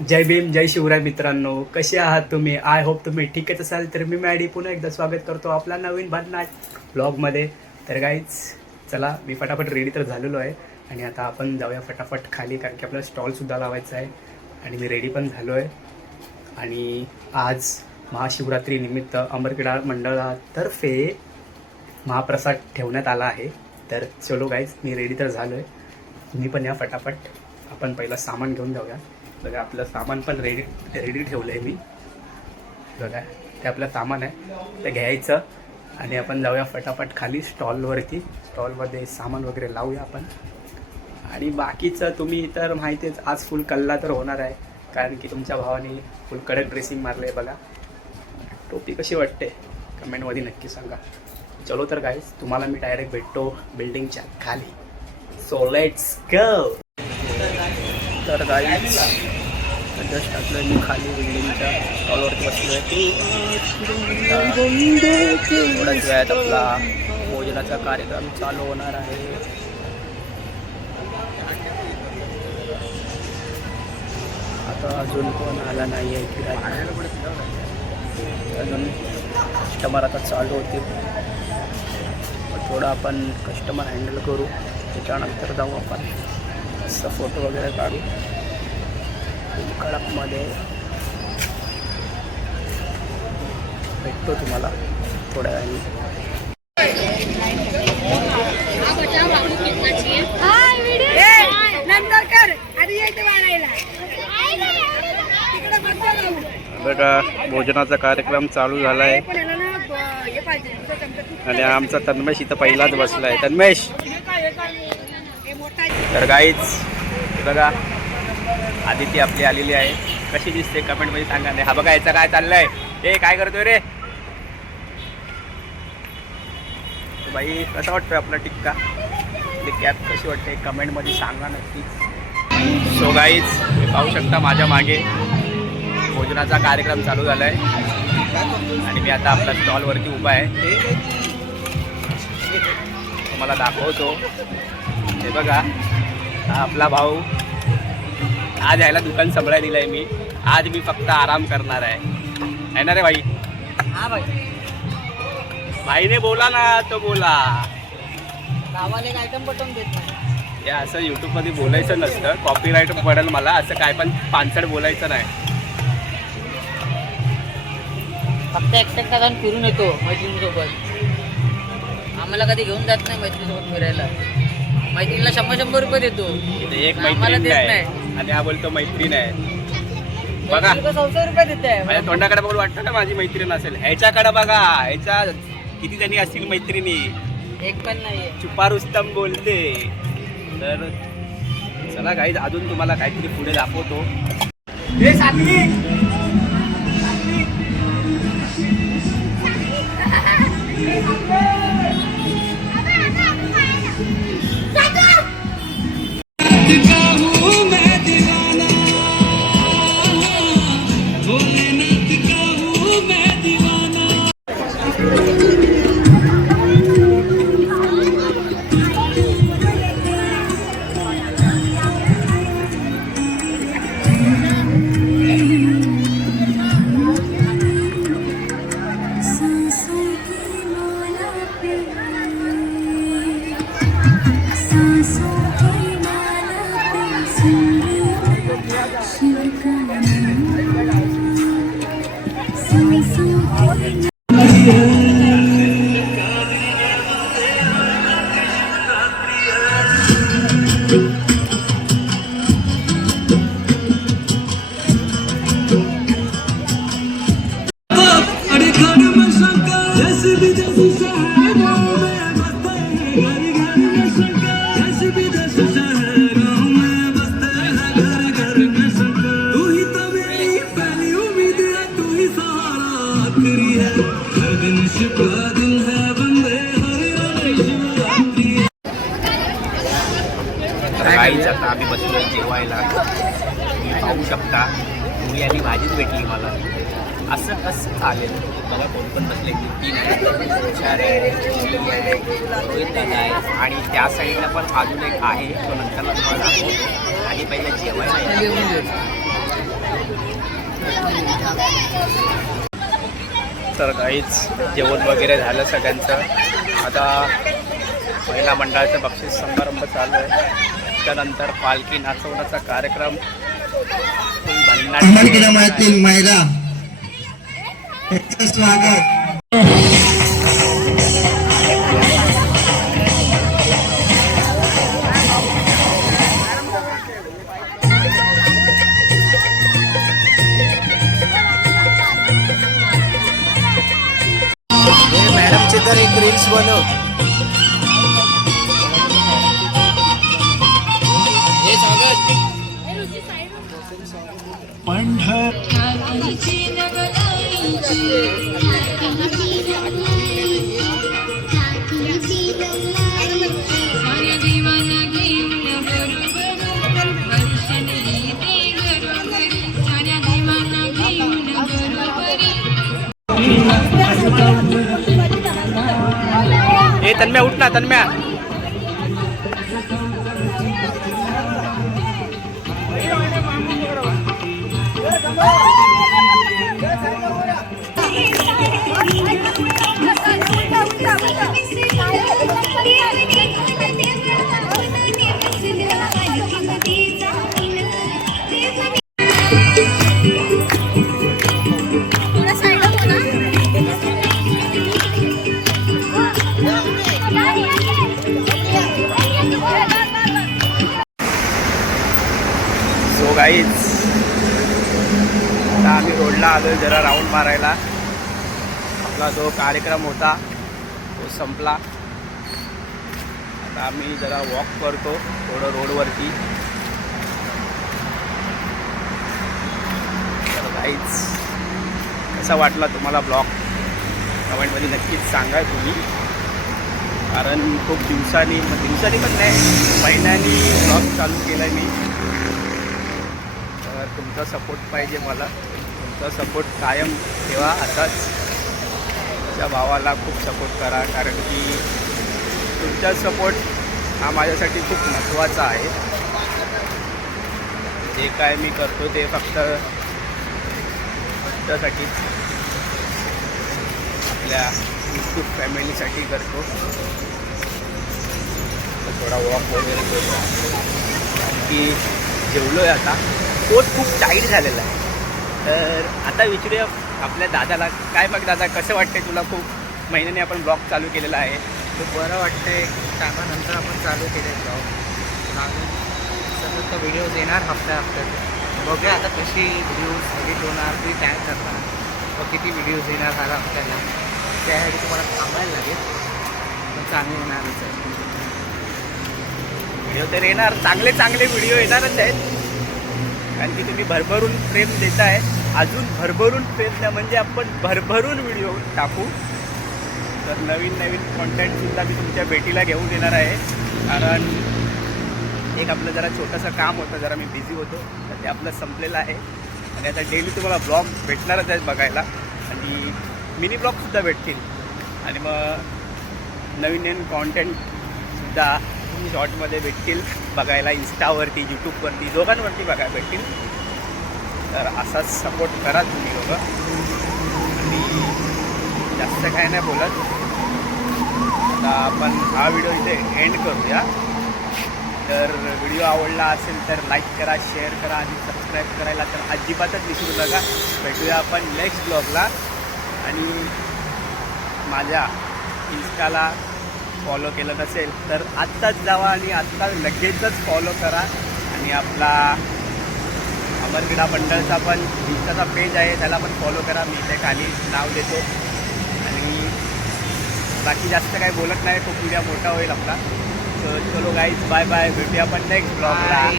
जय भीम जय शिवराय मित्रांनो, कसे आहात तुम्ही? आय होप तुम्ही ठीकच असाल. तर मी मॅडी पुन्हा एकदा स्वागत करतो आपला नवीन भन्नाट ब्लॉगमध्ये. तर गाईज चला, मी फटाफट रेडी तर झालेलो आहे आणि आता आपण जाऊया फटाफट खाली, कारण की आपल्याला स्टॉलसुद्धा लावायचा आहे आणि मी रेडी पण झालो आहे. आणि आज महाशिवरात्री निमित्त अमरक्रीडा मंडळातर्फे महाप्रसाद ठेवण्यात आला आहे. तर चलो गाईज, मी रेडी तर झालो आहे, तुम्ही पण या फटाफट. आपण पहिला सामान घेऊन जाऊया. बघा, आपलं सामान पण रेडी ठेवलं आहे मी. बघा, ते आपलं सामान आहे, ते घ्यायचं आणि आपण जाऊया फटाफट खाली स्टॉलवरती. स्टॉलमध्ये सामान वगैरे लावूया आपण. आणि बाकीचं तुम्ही तर माहितीच, आज फुल कल्ला तर होणार आहे, कारण की तुमच्या भावाने फुल कडक ड्रेसिंग मारलं आहे. बघा, टोपी कशी वाटते कमेंटमध्ये नक्की सांगा. चलो तर गाईज, तुम्हाला मी डायरेक्ट भेटतो बिल्डिंगच्या खाली. So let's go. तर गाईज जस्ट आपलं मी खाली बिल्डिंगच्या स्टॉलवरती बसलो आहे. थोड्याच वेळात आपला भोजनाचा कार्यक्रम चालू होणार आहे. आता अजून कोण आला नाही आहे की अजून कस्टमर आता चालू होतील. थोडं आपण कस्टमर हँडल करू, त्याच्यानंतर जाऊ आपण असं फोटो वगैरे काढू. कडकमध्ये भेटतो तुम्हाला थोड्या वेळाने. बघा, भोजनाचा कार्यक्रम चालू झाला आहे आणि आमचा तन्मेश इथं पहिलाच बसला आहे. तन्मेश. तर गाईच बघा, आदिती आपली आलेली आहे. कशी दिसते कमेंटमध्ये सांगा. नाही हा बघा, याचा काय चाललंय, हे काय करतोय रे बाई? कसा वाटतोय आपला टिक्का, आपली कॅप कशी वाटते कमेंटमध्ये सांगा नक्कीच. सो गाईज, तुम्ही पाहू शकता माझ्या मागे भोजनाचा कार्यक्रम चालू झाला आहे आणि मी आता आपल्या स्टॉलवरती उभा आहे. तुम्हाला दाखवतो. हे बघा, हा आपला भाऊ. आज यायला दुकान सांभाळायला दिलं आहे मी. आज मी फक्त आराम करणार आहे ना रे भाई? हा भाई. भाईने बोला ना, तो बोला. गावाला एक आयटम पटवून देत नाही. या असं यूट्यूबमध्ये बोलायचं नसतं, कॉपीराईट पडेल मला. असं काय पण पानसड बोलायचं नाही. फक्त एकट्यात जाऊन फिरून येतो मैत्रिणीसोबत. आम्हाला कधी घेऊन जात नाही मैत्रिणीसोबत फिरायला. मैत्रिणीला 100 रुपये देतो, एक आम्हाला मैत्रीण देत आहे नाही. आणि हा बोलतो मैत्रीण आहे. बघा, 100 रुपये देते. माझ्या तोंडाकडे बघून वाटतं ना माझी मैत्रीण असेल. ह्याच्याकडे बघा, ह्याच्या किती जणी असतील मैत्रिणी, एक पण नाहीये. चुपा रुस्तम बोलते. तर चला गाईज, अजून तुम्हाला काहीतरी पुढे दाखवतो. काहीच आता आम्ही बसलो जेवायला. तुम्ही पाहू शकता, मुली आणि भाजीच भेटली मला. असं कसं चालेल? बघा, कोण पण बसले, तीन रोहित दादा आहे आणि त्या साईडला पण अजून एक आहे, तो नंतरला तुम्हाला दाखवतो. आणि पहिलं जेवायला तर काहीच जेवण वगैरे झालं सगळ्यांचं. आता महिला मंडळाचं बक्षीस समारंभ चालू आहे. त्यानंतर पालखी नाचवण्याचा कार्यक्रम अमरग्रामातील महिला स्वागत. मॅडमचे तर एक रील्स बनव. हे स्वागत. ए तन्म्या उठ ना तन्म्या. सो गाईज आता आम्ही रोडला आलो जरा राऊंड मारायला. आपला जो कार्यक्रम होता तो संपला. आता आम्ही जरा वॉक करतो थोडं रोडवरती. तर गाईज कसा वाटला तुम्हाला ब्लॉग कमेंटमध्ये नक्कीच सांगा तुम्ही. कारण खूप दिवसांनी पण नाही महिन्यांनी ब्लॉग चालू केला आहे मी. तर तुमचा सपोर्ट पाहिजे मला. तुमचा सपोर्ट कायम ठेवा असाच. माझ्या भावाला खूप सपोर्ट करा कारण की तुमचा सपोर्ट हा माझ्यासाठी खूप महत्त्वाचा आहे. जे काय मी करतो ते फक्त तुमच्यासाठीच आपल्या यूट्यूब फॅमिलीसाठी करतो. तर थोडा वॉक वगैरे करू की जेवलो आहे आता. पोट खूप टाईट झालेला आहे. तर आता विचारूया आपल्या दादाला. काय मग दादा कसं वाटते तुला? खूप महिन्याने आपण ब्लॉग चालू केलेला आहे. खूप बरं वाटतंय. टायमानंतर आपण चालू केले ब्लॉग. अजून सतत व्हिडिओज येणार हफ्त्यात. बघूया आता कशी व्हिडिओज एडिट होणार ती टॅग करणार व किती व्हिडिओज येणार झाला हफ्त्याला. त्यासाठी तुम्हाला थांबायला लागेल पण चांगले येणारच आहे. व्हिडिओ तर येणार. चांगले व्हिडिओ येणारच आहेत. कारण की तुम्ही भरभरून प्रेम देताय. अजून भरभरून प्रेम द्या म्हणजे आपण भरभरून व्हिडिओ टाकू. तर नवीन कॉन्टेंटसुद्धा मी तुमच्या भेटीला घेऊन येणार आहे. कारण एक आपलं जरा छोटंसं काम होतं, जरा मी बिझी होतो. तर ते आपलं संपलेलं आहे. आणि आता डेली तुम्हाला ब्लॉग भेटणारच आहेत बघायला. आणि मिनी ब्लॉगसुद्धा भेटतील. आणि मग नवीन कॉन्टेंटसुद्धा शॉर्टमध्ये भेटतील बघायला. इंस्टावरती यूट्यूबवरती दोघांवरती बघायला भेटतील. तर असाच सपोर्ट करा तुम्ही लोकं. आणि जास्त काय नाही बोलत. आता आपण हा व्हिडिओ इथे एंड करूया. तर व्हिडिओ आवडला असेल तर लाईक करा, शेअर करा आणि सबस्क्राईब करायला तर अजिबातच विसरू नका. भेटूया आपण नेक्स्ट ब्लॉगला. आणि माझ्या इन्स्टाला फॉलो केलं नसेल तर आत्ताच जावा आणि आत्ता लगेचच फॉलो करा. आणि आपला अमरक्रीडा मंडळचा पण इंस्टाचा पेज आहे त्याला पण फॉलो करा. मी इथे खाली नाव देतो. आणि बाकी जास्त काही बोलत नाही. खूप व्हिडिओ मोठा होईल आपला. तर चलो गाईज बाय बाय. भेटूया आपण नेक्स्ट ब्लॉगला.